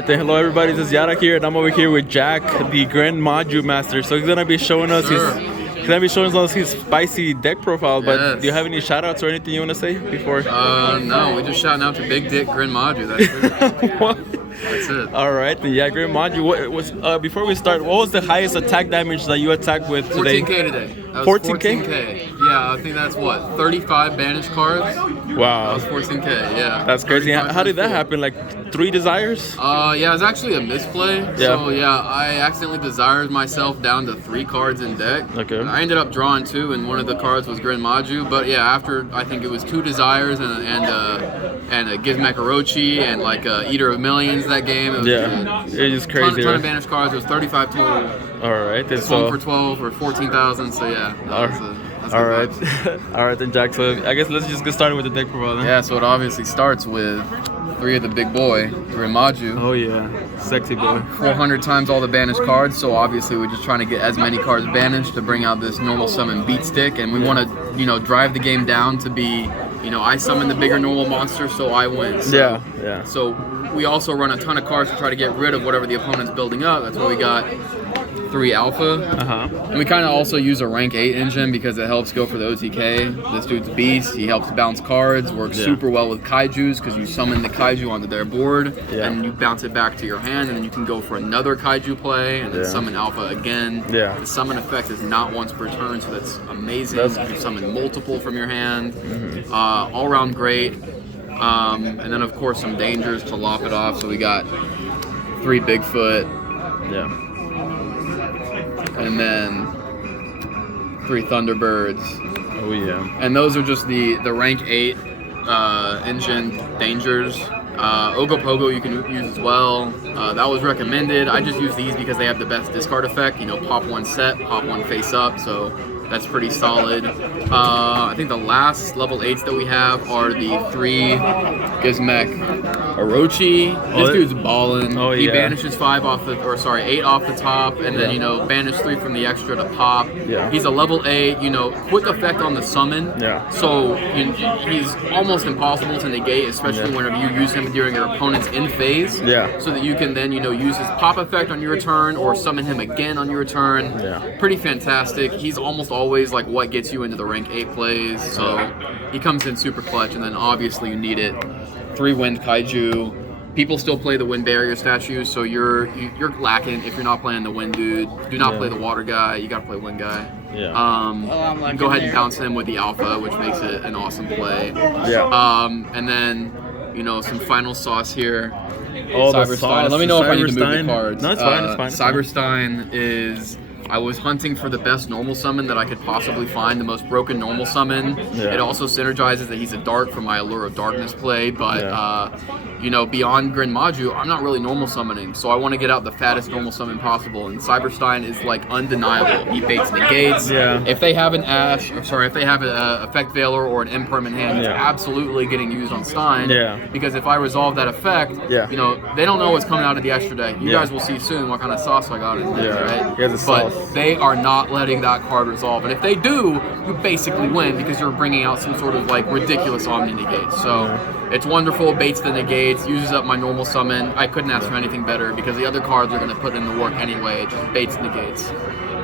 right, then hello everybody, this is Yara here, and I'm over here with Jack, the Gren Maju master. So he's gonna be showing us his spicy deck profile. But do you have any shout outs or anything you wanna say before? No, we're just shouting out to Big Dick Gren Maju. That's it. What? That's it. All right, then yeah, Gren Maju. What was before we start? What was the highest attack damage that you attacked with today? 14K today. That was 14K? 14K. Yeah, I think that's what 35 banished cards. Wow. That was 14K. Yeah. That's crazy. How did that happen? Like 3 desires? Yeah, it was actually a misplay. Yeah. So yeah, I accidentally desired myself down to 3 cards in deck. Okay. I ended up drawing 2, and one of the cards was Gren Maju. But yeah, after I think it was 2 desires and a Gizmek Orochi and like Eater of Millions that game. It was it was crazy. Ton of banished cards. It was 35 total. All right. Then Swung for 12 or 14,000. So yeah. All right. All right then, Jack. So I guess let's just get started with the deck profile then. Yeah. So it obviously starts with 3 of the big boy, Gren Maju. Oh yeah, sexy boy. 400 times all the banished cards. So obviously we're just trying to get as many cards banished to bring out this normal summon beat stick, and we want to drive the game down to be, I summon the bigger normal monster, so I win. So, yeah. So we also run a ton of cards to try to get rid of whatever the opponent's building up. That's why we got 3 alpha. And we kind of also use a rank 8 engine because it helps go for the OTK. This dude's beast. He helps bounce cards. Works super well with kaijus because you summon the kaiju onto their board and you bounce it back to your hand, and then you can go for another kaiju play and then summon alpha again. The summon effect is not once per turn, so that's amazing. You can summon multiple from your hand. All around great. And then of course some dangers to lop it off. So we got 3 Bigfoot. And then 3 Thunderbirds. Oh yeah. And those are just the rank 8 engine dangers. Ogopogo you can use as well. That was recommended. I just use these because they have the best discard effect. Pop 1 set, pop 1 face up. So that's pretty solid. I think the last level 8s that we have are the 3 Gizmek Orochi. This dude's ballin'. He banishes 8 off the top, and then banish 3 from the extra to pop. He's a level 8. Quick effect on the summon. So he's almost impossible to negate, especially whenever you use him during your opponent's in phase. So that you can then use his pop effect on your turn or summon him again on your turn. Pretty fantastic. He's almost always like what gets you into the rank 8 plays. So he comes in super clutch, and then obviously you need it. 3 wind kaiju. People still play the wind barrier statues, so you're lacking if you're not playing the wind dude. Do not play the water guy. You gotta play wind guy. You can go ahead and bounce him with the alpha, which makes it an awesome play. And then some final sauce here. Cyberstein. Let me know if I need to move the cards. No, it's fine. It's fine. Cyberstein is. I was hunting for the best normal summon that I could possibly find, the most broken normal summon. It also synergizes that he's a dark for my Allure of Darkness play, but beyond Gren Maju, I'm not really normal summoning, so I want to get out the fattest normal summon possible, and Cyberstein is like undeniable. He baits negates. If they have an if they have an Effect Veiler or an impermanent hand, it's absolutely getting used on Stein. Because if I resolve that effect, they don't know what's coming out of the extra deck. You guys will see soon what kind of sauce I got in there, right? But they are not letting that card resolve, and if they do, you basically win because you're bringing out some sort of like ridiculous Omni negate. So it's wonderful. Baits the negates, uses up my normal summon. I couldn't ask for anything better because the other cards are going to put in the work anyway. It just baits negates.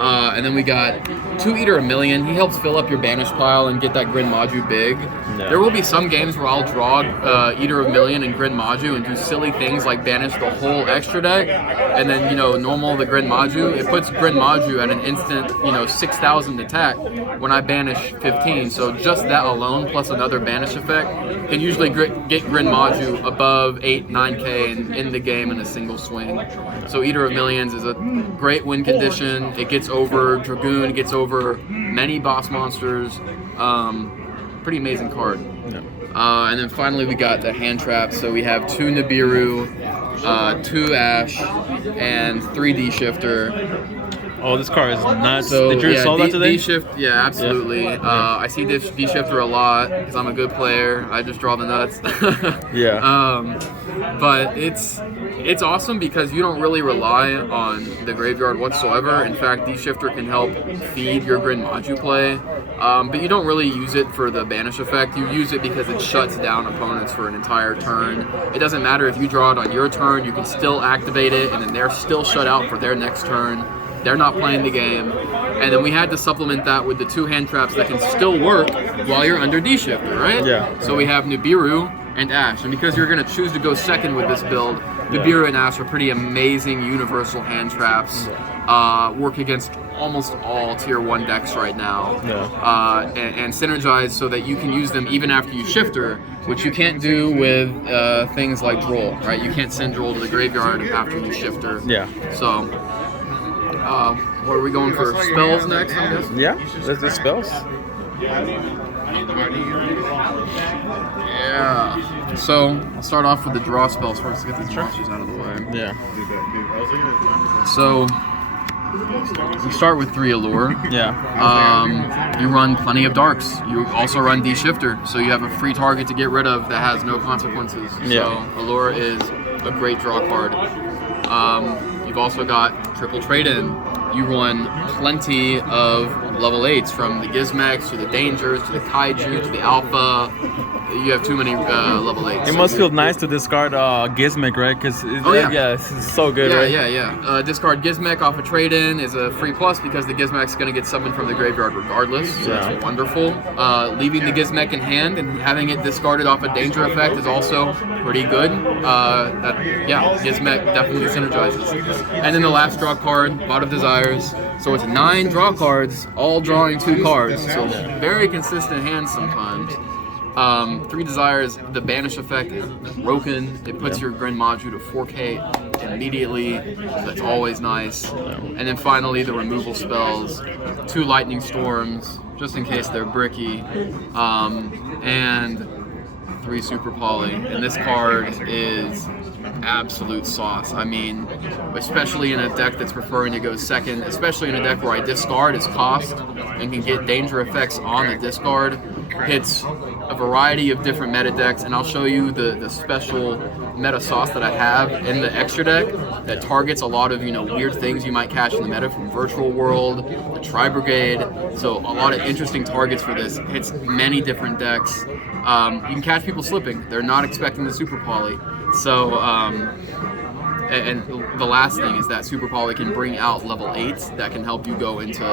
And then we got 2 Eater of Million. He helps fill up your banish pile and get that Gren Maju big. There will be some games where I'll draw Eater of Million and Gren Maju and do silly things like banish the whole extra deck, and then normal the Gren Maju. It puts Gren Maju at an instant 6,000 attack when I banish 15. So just that alone plus another banish effect can usually get Gren Maju above 9K and end the game in a single swing. So Eater of Millions is a great win condition. It gets over Dragoon, gets over many boss monsters. Pretty amazing card. And then finally we got the hand traps. So we have 2 Nibiru, 2 Ash, and 3 D-Shifter. Oh, this card is nuts. So, did you solve that today? D-Shift, yeah, absolutely. I see this D-Shifter a lot because I'm a good player. I just draw the nuts. But it's awesome because you don't really rely on the graveyard whatsoever. In fact, D-Shifter can help feed your Gren Maju play. But you don't really use it for the banish effect. You use it because it shuts down opponents for an entire turn. It doesn't matter if you draw it on your turn, you can still activate it, and then they're still shut out for their next turn. They're not playing the game. And then we had to supplement that with the 2 hand traps that can still work while you're under D-Shifter, right? Yeah. So we have Nibiru and Ash. And because you're going to choose to go second with this build, Nibiru and Ash are pretty amazing universal hand traps. Work against almost all tier 1 decks right now. And synergize so that you can use them even after you shifter, which you can't do with things like Droll, right? You can't send Droll to the graveyard after you shifter. So, what are we going for? Spells next, I guess? Yeah, let's do spells. Yeah. So, I'll start off with the draw spells first to get these monsters out of the way. Yeah. So, you start with 3 Allure. Yeah. You run plenty of darks. You also run D-Shifter, so you have a free target to get rid of that has no consequences. Yeah. So Allure is a great draw card. You've also got triple trade-in. You run plenty of level 8s, from the Gizmex to the Dangers to the Kaiju to the Alpha. You have too many level 8s. It must feel nice to discard Gizmic, right? Because it's so good, right? Yeah. Discard Gizmek off a trade-in is a free plus because the Gizmek's going to get summoned from the graveyard regardless, so that's wonderful. Leaving the Gizmek in hand and having it discarded off a danger effect is also pretty good. Gizmek definitely synergizes. And then the last draw card, Pot of Desires. So it's 9 draw cards, all drawing 2 cards. So very consistent hands sometimes. 3 Desires, the banish effect is broken. It puts your Gren Maju to 4K immediately, so that's always nice. And then finally, the removal spells, 2 Lightning Storms, just in case they're bricky, and 3 Super Poly. And this card is absolute sauce. I mean, especially in a deck that's preferring to go second, especially in a deck where I discard its cost and can get danger effects on the discard. Hits a variety of different meta decks, and I'll show you the special meta sauce that I have in the extra deck that targets a lot of weird things you might catch in the meta, from Virtual World, the Tri-Brigade. So a lot of interesting targets for this. Hits many different decks. You can catch people slipping. They're not expecting the Super Poly. So, and the last thing is that Super Poly can bring out level 8s that can help you go into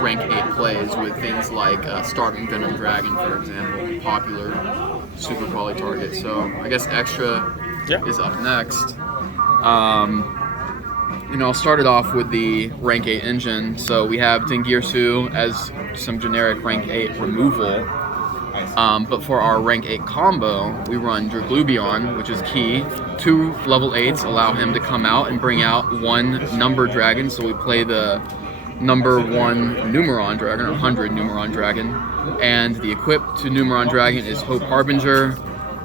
rank 8 plays with things like Starving Venom Dragon, for example, popular Super Poly target. So I guess extra is up next. I'll start it off with the rank 8 engine. So we have Dingirsu as some generic rank 8 removal. But for our rank 8 combo, we run Draglubion, which is key. 2 level 8s allow him to come out and bring out 1 number dragon. So we play the number 1 Numeron Dragon, or 100 Numeron Dragon. And the equip to Numeron Dragon is Hope Harbinger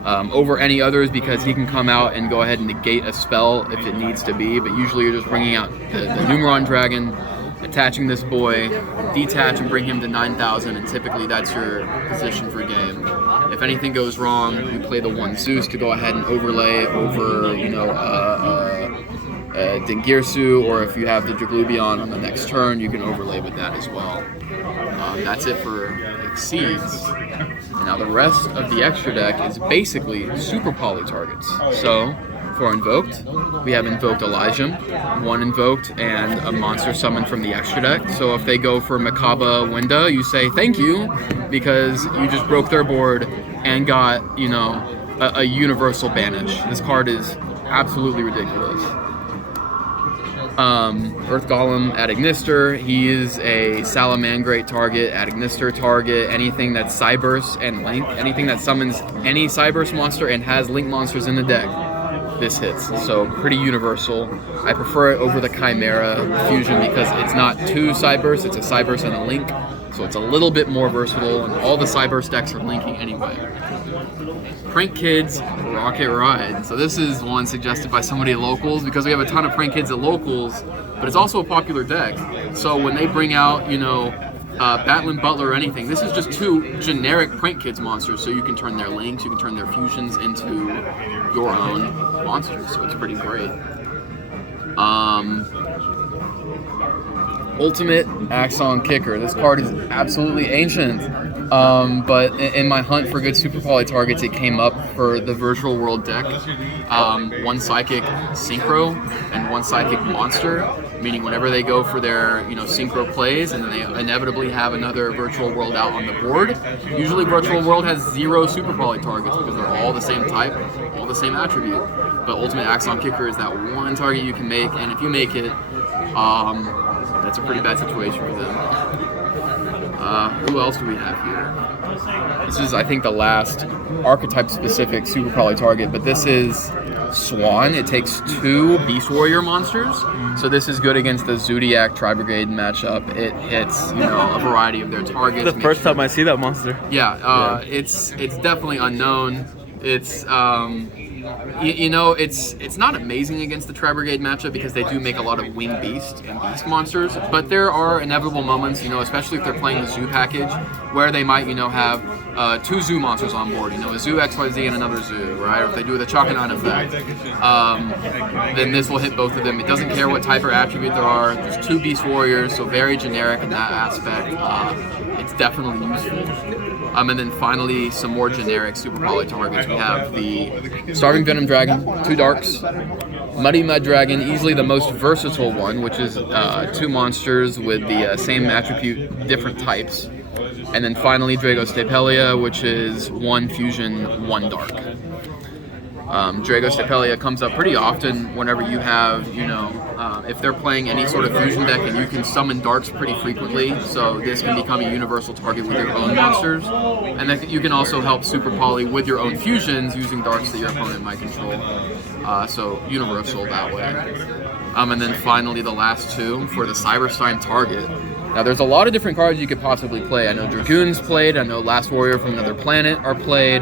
over any others, because he can come out and go ahead and negate a spell if it needs to be. But usually you're just bringing out the Numeron Dragon, attaching this boy, detach and bring him to 9,000, and typically that's your position for game. If anything goes wrong, you play the 1 Zeus to go ahead and overlay over, Dingirsu, or if you have the Draglubion on the next turn, you can overlay with that as well. That's it for Exceeds. Now the rest of the extra deck is basically Super Poly targets. So, for Invoked, we have Invoked Elijah, 1 Invoked, and a monster summoned from the extra deck. So if they go for Makaba Winda, you say thank you, because you just broke their board and got, a universal banish. This card is absolutely ridiculous. Earth Golem at Ignister, he is a Salamangrate target, at Ignister target, anything that's Cyburst and Link, anything that summons any Cyburst monster and has Link monsters in the deck. This hits, so pretty universal. I prefer it over the Chimera fusion because it's not 2 Cybursts, it's a Cyburst and a Link, so it's a little bit more versatile, and all the Cyburst decks are linking anyway. Prank Kids Rocket Ride. So this is one suggested by somebody at Locals, because we have a ton of Prank Kids at Locals, but it's also a popular deck. So when they bring out, Batlin Butler or anything, this is just 2 generic Prank Kids monsters, so you can turn their links, you can turn their fusions into your own monsters, so it's pretty great. Ultimate Axon Kicker. This card is absolutely ancient, but in my hunt for good Super Poly targets, it came up for the Virtual World deck. One Psychic Synchro and one Psychic Monster, meaning whenever they go for their Synchro plays, and then they inevitably have another Virtual World out on the board. Usually Virtual World has 0 Super Poly targets because they're all the same type, all the same attribute. But Ultimate Axon Kicker is that one target you can make, and if you make it, that's a pretty bad situation for them. Who else do we have here? This is, I think, the last archetype-specific Super Poly target, but this is Swan. It takes 2 Beast Warrior monsters, so this is good against the Zodiac Tri-Brigade matchup. It hits, a variety of their targets. It's the first time I see that monster. Yeah, it's definitely unknown. It's it's not amazing against the Tri-Brigade matchup because they do make a lot of Winged Beast and Beast monsters, but there are inevitable moments, especially if they're playing the Zoo package, where they might, have 2 Zoo monsters on board, a Zoo XYZ and another Zoo, right? Or if they do the Chakanine effect, then this will hit both of them. It doesn't care what type or attribute there are. There's 2 Beast Warriors, so very generic in that aspect. It's definitely useful. And then finally, some more generic Super Poly targets. We have the Starving Venom Dragon, 2 Darks, Muddy Mud Dragon, easily the most versatile one, which is 2 monsters with the same attribute, different types. And then finally, Drago Stapelia, which is 1 Fusion, 1 Dark. Drago Stapelia comes up pretty often whenever you have, if they're playing any sort of fusion deck, and you can summon darks pretty frequently, so this can become a universal target with your own monsters. And then you can also help Super Poly with your own fusions using darks that your opponent might control. So universal that way. And then finally the last 2 for the Cyberstein target. Now there's a lot of different cards you could possibly play. I know Dragoon's played, I know Last Warrior from Another Planet are played,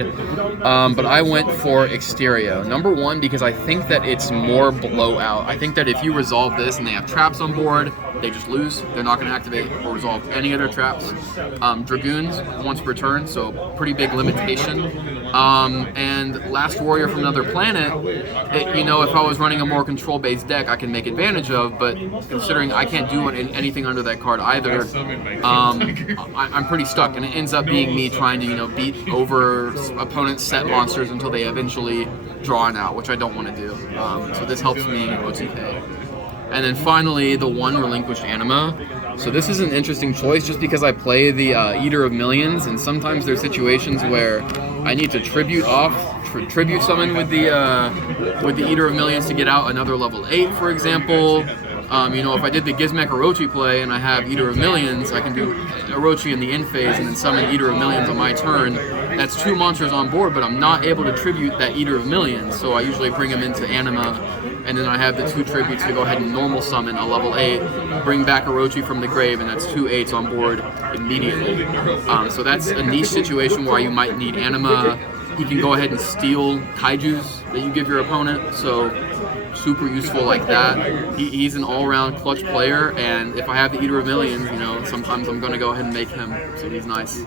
but I went for Exterio. Number 1, because I think that it's more blowout. I think that if you resolve this and they have traps on board, they just lose. They're not going to activate or resolve any other traps. Dragoons once per turn, so pretty big limitation. And Last Warrior from Another Planet, if I was running a more control-based deck, I can make advantage of, but considering I can't do anything under that card either, I'm pretty stuck, and it ends up being me trying to, beat over opponents' set monsters until they eventually draw an out, which I don't want to do. So this helps me OTK. And then finally, the 1 Relinquished Anima. So this is an interesting choice just because I play the Eater of Millions, and sometimes there's situations where I need to tribute summon with the Eater of Millions to get out another level 8, for example. If I did the Gizmek Orochi play and I have Eater of Millions, I can do Orochi in the end phase and then summon Eater of Millions on my turn. That's 2 monsters on board, but I'm not able to tribute that Eater of Millions, so I usually bring him into Anima, and then I have the 2 tributes to go ahead and normal summon a level 8, bring back Orochi from the grave, and that's 2 8s on board immediately. So that's a niche situation where you might need Anima. He can go ahead and steal Kaijus that you give your opponent, so super useful like that. He's an all-around clutch player, and if I have the Eater of Millions, sometimes I'm going to go ahead and make him, so he's nice.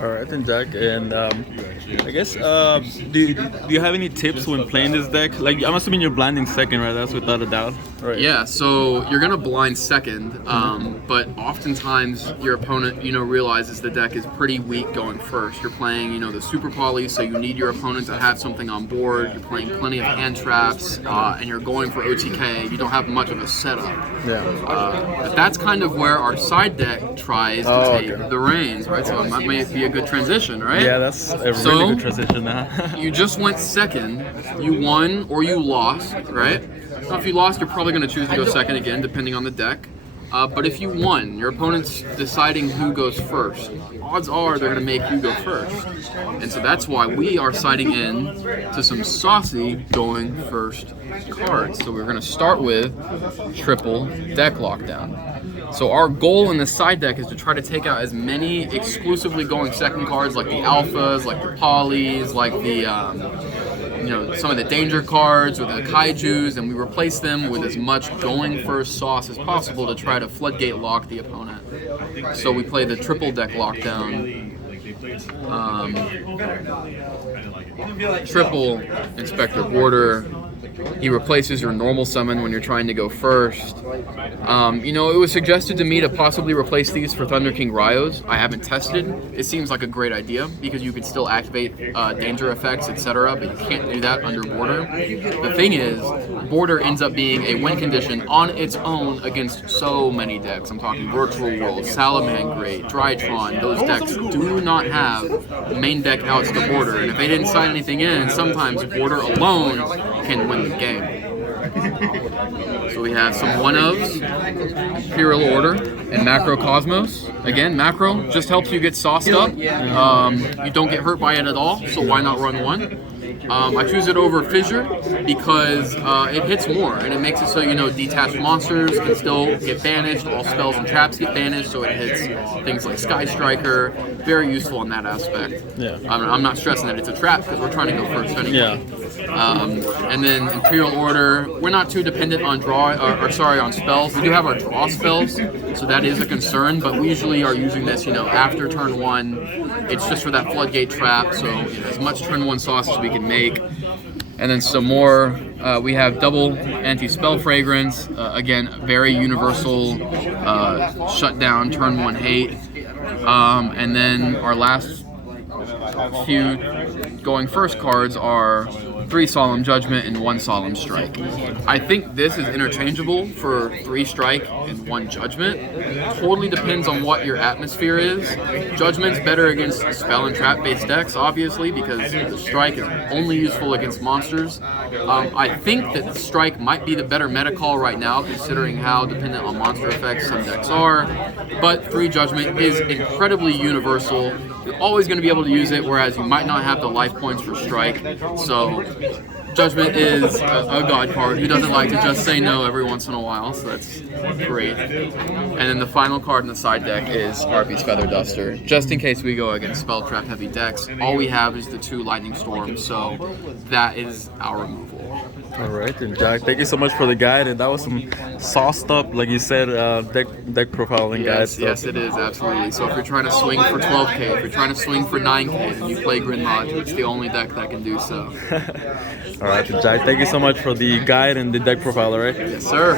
All right, then, Jack, and I guess do you have any tips when playing this deck? Like, I'm assuming you're blinding second, right? That's without a doubt, right? Yeah, so you're gonna blind second, but oftentimes your opponent, realizes the deck is pretty weak going first. You're playing, the Super Poly, so you need your opponent to have something on board. You're playing plenty of hand traps, and you're going for OTK. You don't have much of a setup. Yeah. But that's kind of where our side deck tries to take the reins, right? So that may be a good transition, right? Yeah, that's a really good transition now. You just went second, you won or you lost, right? Now if you lost, you're probably going to choose to go second again, depending on the deck. But if you won, your opponent's deciding who goes first. Odds are they're going to make you go first. And so that's why we are siding in to some saucy going first cards. So we're going to start with triple deck lockdown. So our goal in the side deck is to try to take out as many exclusively going second cards, like the alphas, like the polys, like the some of the danger cards or the kaijus, and we replace them with as much going first sauce as possible to try to floodgate lock the opponent. So we play the triple deck lockdown. Triple Inspector Border, He replaces your normal summon when you're trying to go first. You know, it was suggested to me to possibly replace these for Thunder King Ryos. I haven't tested. It seems like a great idea because you could still activate danger effects, etc., but you can't do that under Border. The thing is, Border ends up being a win condition on its own against so many decks. I'm talking Virtual World, Salamangreat, Drytron. Those decks do not have main deck outs to Border, and if they didn't sign anything in, sometimes Border alone can win the game. So we have some one-ofs, Imperial Order, and Macro Cosmos. Again, Macro just helps you get sauced up. You don't get hurt by it at all, so why not run one? I choose it over Fissure because it hits more, and it makes it so, you know, detached monsters can still get banished, all spells and traps get banished, so it hits things like Sky Striker. Very useful in that aspect. Yeah. I'm not stressing that it's a trap because we're trying to go first anyway. Yeah. And then Imperial Order, we're not too dependent on on spells. We do have our draw spells, so that is a concern, but we usually are using this, you know, after turn 1. It's just for that floodgate trap, so as much turn 1 sauce as we can make. And then some more, we have double anti-spell fragrance, again, very universal shutdown, turn 1 hate. And then our last few going first cards are 3 Solemn Judgment and 1 Solemn Strike. I think this is interchangeable for 3 Strike and 1 Judgment. Totally depends on what your atmosphere is. Judgment's better against spell and trap based decks, obviously, because the Strike is only useful against monsters. I think that the Strike might be the better meta call right now, considering how dependent on monster effects some decks are. But 3 Judgment is incredibly universal. You're always going to be able to use it, whereas you might not have the life points for Strike. So Judgment is a god card who doesn't like to just say no every once in a while, so that's great. And then the final card in the side deck is Harpy's Feather Duster. Just in case we go against spell trap heavy decks, all we have is the 2 Lightning Storms, so that is our removal. All right, and Jack, thank you so much for the guide, and that was some sauced up, like you said, deck profiling guide. Yes, it is, absolutely. So if you're trying to swing for 12k, if you're trying to swing for 9k, then you play Gren Maju. It's the only deck that can do so. All right, Jack, thank you so much for the guide and the deck profile, all right? Yes, sir.